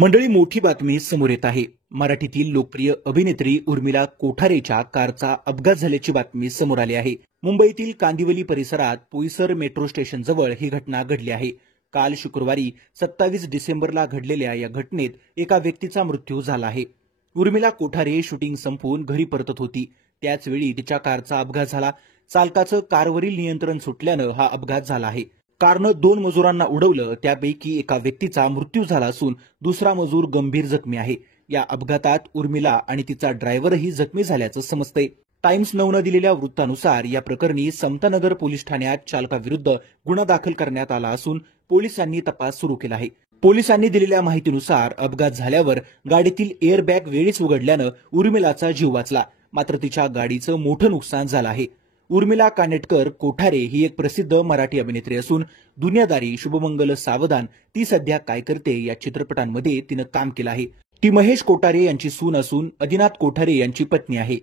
मंडळी, मोठी बातमी समोर येत आहे। मराठीतील लोकप्रिय अभिनेत्री उर्मिला कोठारेच्या कारचा अपघात झाल्याची बातमी समोर आली आहे। मुंबईतील कांदिवली परिसरात पोईसर मेट्रो स्टेशन जवळ ही घटना घडली आहे। काल शुक्रवारी 27 डिसेंबरला घडलेल्या या घटनेत एका व्यक्तीचा मृत्यू झाला आहे। उर्मिला कोठारे शूटिंग संपवून घरी परतत होती। त्याचवेळी तिच्या कारचा अपघात झाला। चालकाचं कारवरील नियंत्रण सुटल्यानं हा अपघात झाला आहे। कारनं 2 मजुरांना उडवलं, त्यापैकी एका व्यक्तीचा मृत्यू झाला असून दुसरा मजूर गंभीर जखमी आहे। या अपघातात उर्मिला आणि तिचा ड्रायव्हरही जखमी झाल्याचं समजतंय। टाइम्स नऊनं दिलेल्या वृत्तानुसार या प्रकरणी समतानगर पोलीस ठाण्यात चालकाविरुद्ध गुन्हा दाखल करण्यात आला असून पोलिसांनी तपास सुरू केला आहे। पोलिसांनी दिलेल्या माहितीनुसार अपघात झाल्यावर गाडीतील एअरबॅग वेळीच उघडल्यानं उर्मिलाचा जीव वाचला, मात्र तिच्या गाडीचं मोठं नुकसान झालं आहे। उर्मिला कानेटकर कोठारे ही एक प्रसिद्ध मराठी अभिनेत्री असून दुनियादारी, शुभमंगल, सावधान, ती सध्या काय करते या चित्रपटांमध्ये तिनं काम केलं आहे। ती महेश कोठारे यांची सून असून आदिनाथ कोठारे यांची पत्नी आहे।